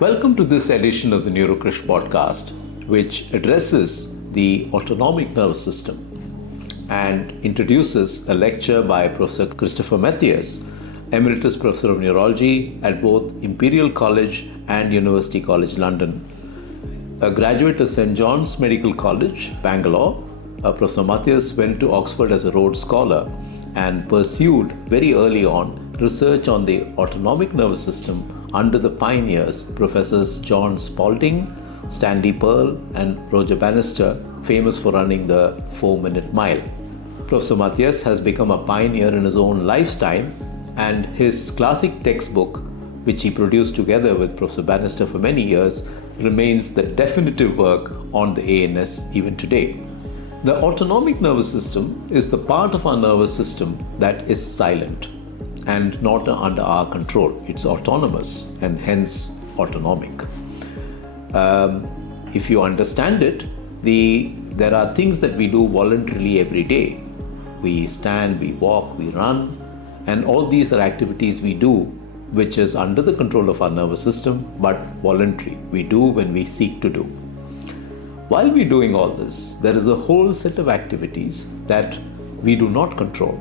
Welcome to this edition of the Neurokrish podcast, which addresses the autonomic nervous system and introduces a lecture by Professor Christopher Mattias, Emeritus Professor of Neurology at both Imperial College and University College London. A graduate of St. John's Medical College, Bangalore, Professor Mattias went to Oxford as a Rhodes Scholar and pursued very early on research on the autonomic nervous system under the pioneers Professors John Spalding, Stanley Pearl, and Roger Bannister, famous for running the 4-minute mile. Professor Mattias has become a pioneer in his own lifetime, and his classic textbook, which he produced together with Professor Bannister for many years, remains the definitive work on the ANS even today. The autonomic nervous system is the part of our nervous system that is silent and not under our control. It's autonomous and hence autonomic. If you understand it, there are things that we do voluntarily every day. We stand, we walk, we run, and all these are activities we do which is under the control of our nervous system but voluntary. We do when we seek to do. While we're doing all this, there is a whole set of activities that we do not control.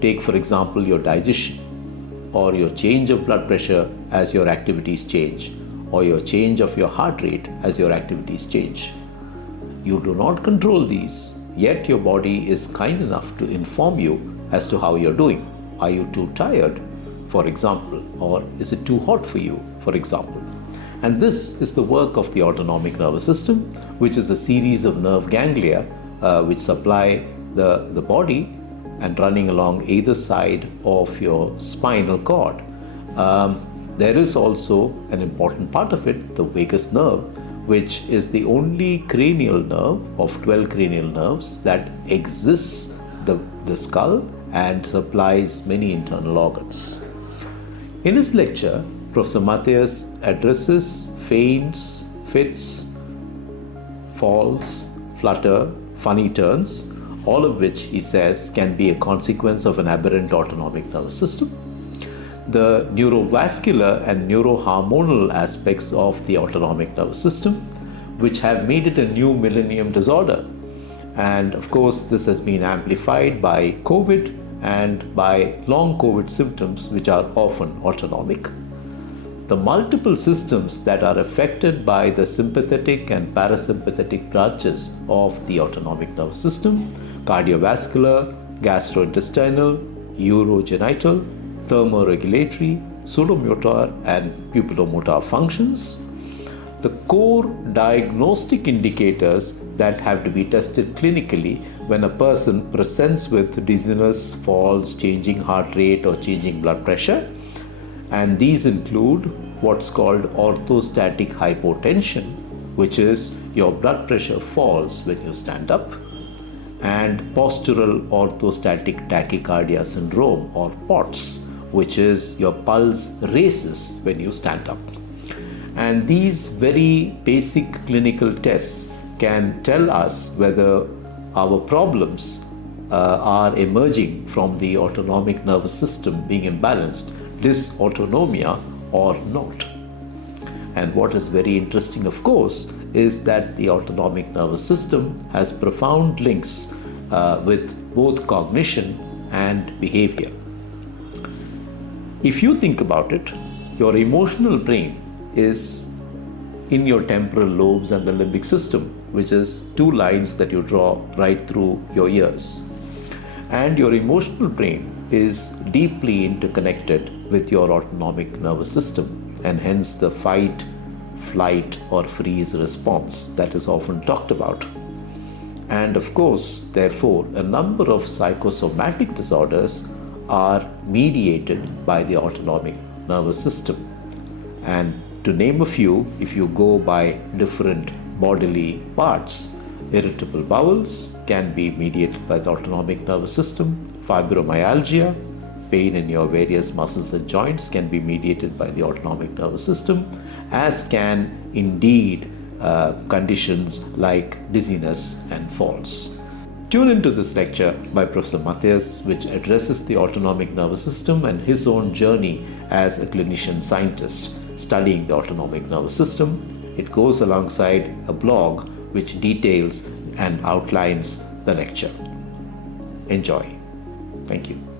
Take, for example, your digestion, or your change of blood pressure as your activities change, or your change of your heart rate as your activities change. You do not control these, yet your body is kind enough to inform you as to how you're doing. Are you too tired, for example, or is it too hot for you, for example? And this is the work of the autonomic nervous system, which is a series of nerve ganglia which supply the body and running along either side of your spinal cord. There is also an important part of it, the vagus nerve, which is the only cranial nerve of 12 cranial nerves that exists the skull and supplies many internal organs. In his lecture, Professor Mattias addresses faints, fits, falls, flutter, funny turns, all of which, he says, can be a consequence of an aberrant autonomic nervous system. The neurovascular and neurohormonal aspects of the autonomic nervous system, which have made it a new millennium disorder. And of course, this has been amplified by COVID and by long COVID symptoms, which are often autonomic. The multiple systems that are affected by the sympathetic and parasympathetic branches of the autonomic nervous system: cardiovascular, gastrointestinal, urogenital, thermoregulatory, sudomotor, and pupilomotor functions. The core diagnostic indicators that have to be tested clinically when a person presents with dizziness, falls, changing heart rate, or changing blood pressure. And these include what's called orthostatic hypotension, which is your blood pressure falls when you stand up, and postural orthostatic tachycardia syndrome, or POTS, which is your pulse races when you stand up. And these very basic clinical tests can tell us whether our problems are emerging from the autonomic nervous system being imbalanced, dysautonomia, or not. And what is very interesting, of course, is that the autonomic nervous system has profound links with both cognition and behavior. If you think about it, your emotional brain is in your temporal lobes and the limbic system, which is two lines that you draw right through your ears. And your emotional brain is deeply interconnected with your autonomic nervous system, and hence the fight, flight, or freeze response that is often talked about. And of course, therefore, a number of psychosomatic disorders are mediated by the autonomic nervous system. And to name a few, if you go by different bodily parts, irritable bowels can be mediated by the autonomic nervous system. Fibromyalgia, pain in your various muscles and joints, can be mediated by the autonomic nervous system, as can indeed conditions like dizziness and falls. Tune into this lecture by Professor Mattias, which addresses the autonomic nervous system and his own journey as a clinician scientist. studying the autonomic nervous system. It goes alongside a blog which details and outlines the lecture. Enjoy. Thank you.